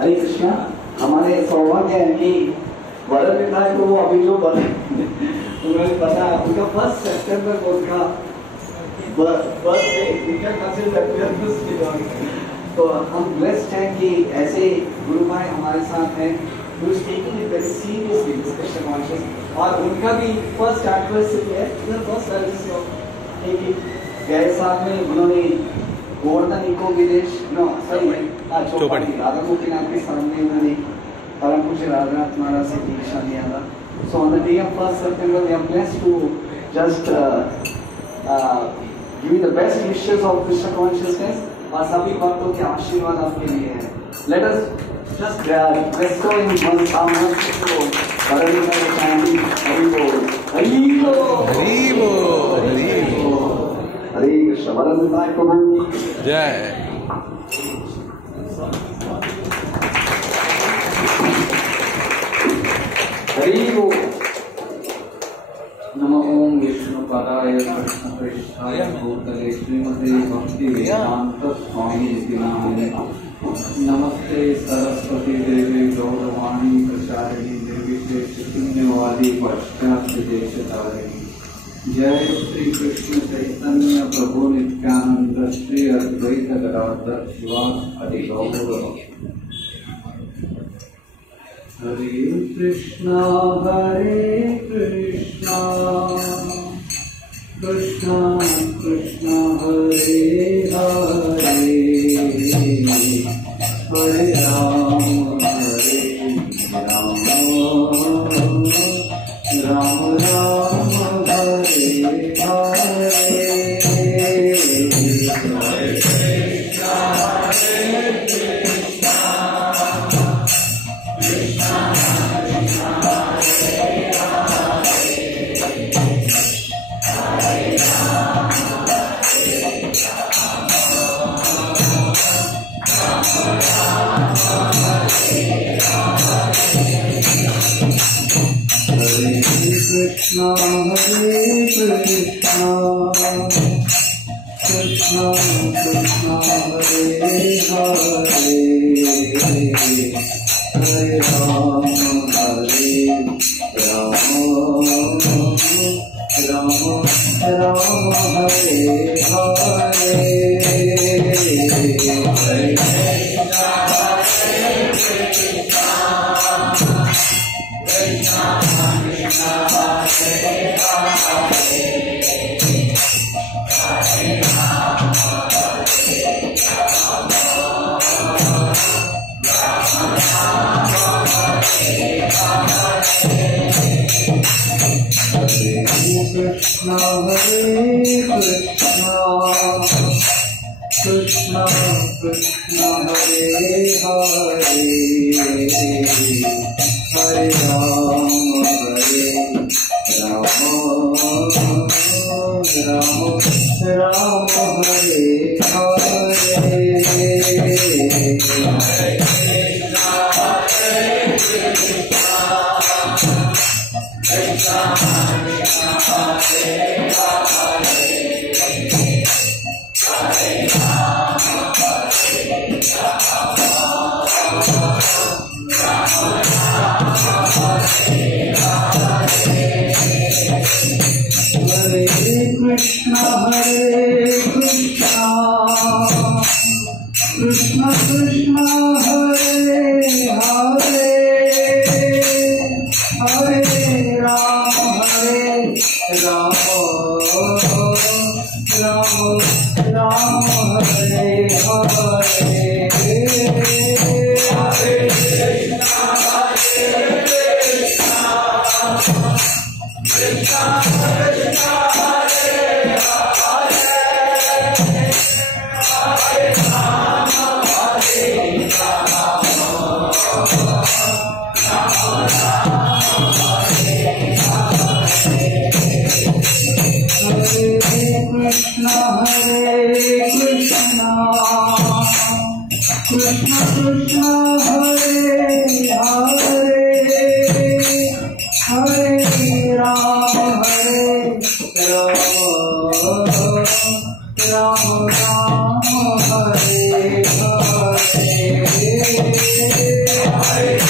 हरे कृष्णा। हमारे सौभाग्य है कि वरद विधायक को वो अभी जो बने उन्होंने पता उनका 1 सितंबर को उनका बर्थडे तो हम ब्लेस्ड हैं कि ऐसे गुरु भाई हमारे साथ हैं who is taking it very seriously, this Krishna consciousness, और उनका भी फर्स्ट एनिवर्सरी है, फर्स्ट एनिवर्सरी ऑफ टेकिंग गए साथ में उन्होंने गोवर्धन इको विलेज चौपाटी राधा गोपीनाथ के सामने उन्होंने परम पूज्य राधानाथ महाराज से दीक्षा लिया था। So on the day of 1st September, we are blessed to just give you the best wishes of Krishna consciousness और सभी भक्तों के आशीर्वाद आपके लिए है। Let us just bestow in one sound to Bharadika Chandi Hari Bol Hari Bol Hari Bol Hari Bol Hare Krishna Bharadika Prabhu ki Jai। नमो ओम विष्णुपदाय कृष्णप्रेष्ठाय भूतले श्रीमते भक्ति वेदांत स्वामी नामिने नमस्ते सरस्वती देवी गौरवाणी प्रचारिणी देवी शून्यवादी पाश्चात्य देशधारिणी। जय श्री कृष्ण चैतन्य प्रभु नित्यानंद श्री अद्वैत गदाधर शिवासादि गौर। हरे Krishna Krishna Krishna Hare Hare Hare Ram Ram Ram Hare Hare. Krishna Hare Krishna Krishna Krishna Hare Hare Hare Ram Hare Ram Ram Ram Hare Krishna Hare Krishna Krishna Krishna Hare Hare Hare Ram Ram Hare Krishna Hare Krishna Krishna Krishna Hare Hare Hare Ram Ram Ram Hare Hare Hare Krishna Hare Krishna Krishna Krishna Hare Hare Hare Ram Ram Ram Hare Hare Hare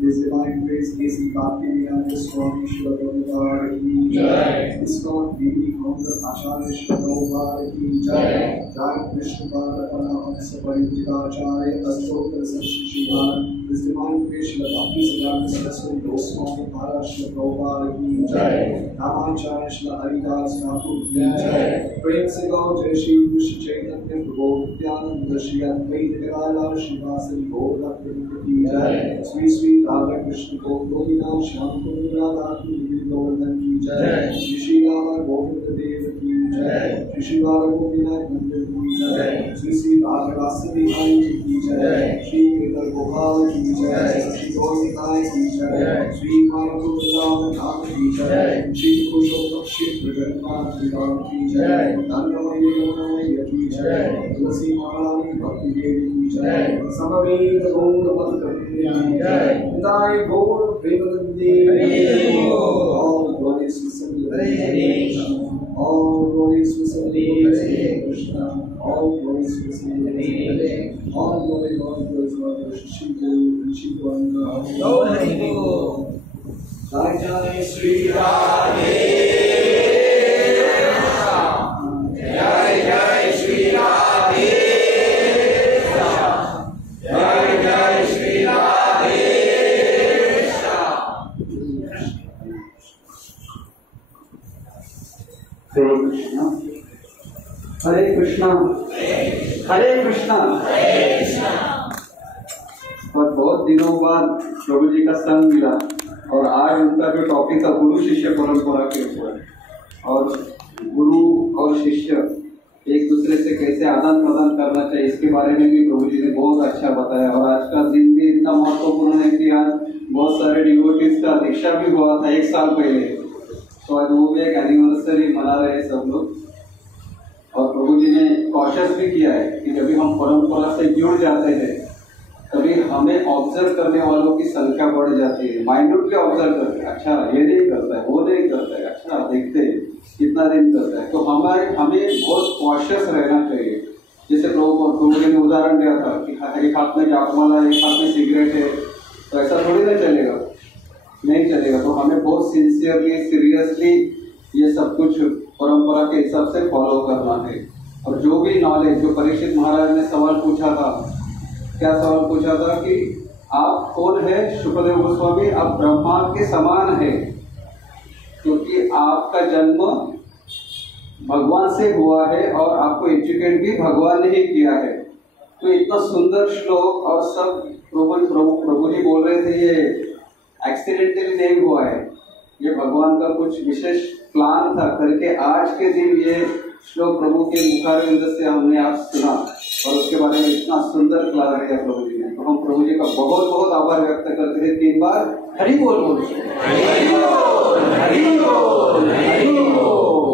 His divine grace is Bhakti Swami Shri Prabhupada ki Jai. Iskon Devi Konga Acharya Shri Prabhupada ki Jai. Jai Krishna Bharatana Hamsa Pariyuta Acharya Astotra Sashishivana. His divine grace Shri Bhakti Siddhanta Saraswati Goswami Maharaj Shri Prabhupada ki Jai. Namacharya Shri Haridas Thakur ki Jai. Prem se gaun Jai Shri Krishna Chaitanya Prabhu Nityananda Shri Advaita Gadadhar Srivasadi Gaura Prabhu ki Jai. Sweet Radha Krishna Gopina Shyam Kunda Radha Govardhan ki Jai. Shri Rama Govinda Deva ki Jai. Shri Rama Gopinath Mandir ki जय, श्री श्री राजराष्ट्री हरि की जय, श्री कीर्तन गोपाल की जय, श्री गौरिकाय की जय, श्री मारुतुलाम धाम की जय, श्री पुरुषोत्तम श्री जगन्नाथ की जय, नंदमयी यमुनामयी की जय, तुलसी महारानी भक्ति देवी की जय, समवेत गौर मत की जय, दाय गौर प्रेमनंदी all glories to Krishna, all glories to Krishna, all glories to Krishna, all glories to Krishna, Jai Jai Shri Radhe, Jai Jai Shri Radhe, Jai Jai Shri Radhe. हरे कृष्णा हरे कृष्णा। और बहुत दिनों बाद प्रभु जी का संग मिला और आज उनका जो टॉपिक था गुरु शिष्य परंपरा के ऊपर, और गुरु और शिष्य एक दूसरे से कैसे आदान प्रदान करना चाहिए इसके बारे में भी प्रभु जी ने बहुत अच्छा बताया। और आज का दिन भी इतना महत्वपूर्ण है कि आज बहुत सारे डिवोटीज का दीक्षा भी हुआ था 1 साल पहले, तो आज वो भी एक एनिवर्सरी मना रहे हैं सब लोग। और प्रभु जी ने कॉशियस भी किया है कि जब भी हम परंपरा से जुड़ जाते हैं तभी हमें ऑब्जर्व करने वालों की संख्या बढ़ जाती है। माइन्यूटली ऑब्जर्व करते हैं, अच्छा ये नहीं करता है, वो नहीं करता है, अच्छा देखते हैं कितना दिन करता है। तो हमें बहुत कॉशियस रहना चाहिए। जैसे प्रभु जी ने उदाहरण दिया था कि एक हाथ में जापमाला, एक हाथ में सिगरेट है, तो ऐसा थोड़ी ना चलेगा, नहीं चलेगा। तो हमें बहुत सिंसियरली सीरियसली ये सब कुछ परंपरा के हिसाब से फॉलो करना है। और जो भी नॉलेज, जो परीक्षित महाराज ने सवाल पूछा था, क्या सवाल पूछा था कि आप कौन है? शुकदेव गोस्वामी, आप ब्रह्मा के समान है, क्योंकि आपका जन्म भगवान से हुआ है और आपको एजुकेट भी भगवान ने ही किया है। तो इतना सुंदर श्लोक और सब प्रभु जी बोल रहे थे, ये एक्सीडेंटली नहीं हुआ है, ये भगवान का कुछ विशेष प्लान था करके आज के दिन ये श्लोक प्रभु के मुखारविंद से हमने आज सुना और उसके बारे में इतना सुंदर क्लास किया प्रभु जी ने। तो हम प्रभु जी का बहुत बहुत आभार व्यक्त करते हैं। 3 बार हरि बोल बोल, हरि बोल, हरि बोल, हरि बोल।